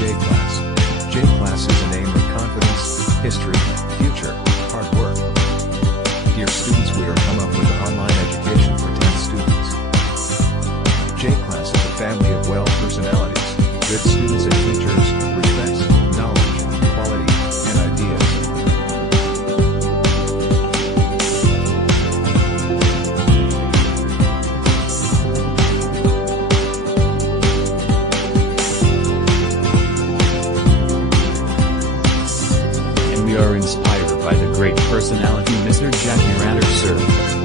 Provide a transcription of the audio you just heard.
J-Class. J-Class is a name of confidence, history, future, hard work. Dear students, we are come up with an online education for 10th students. J-Class is a family of well personalities, good students and teachers, respects, knowledge, quality, and ideas. We are inspired by the great personality Mr. Jackie Ratter, sir.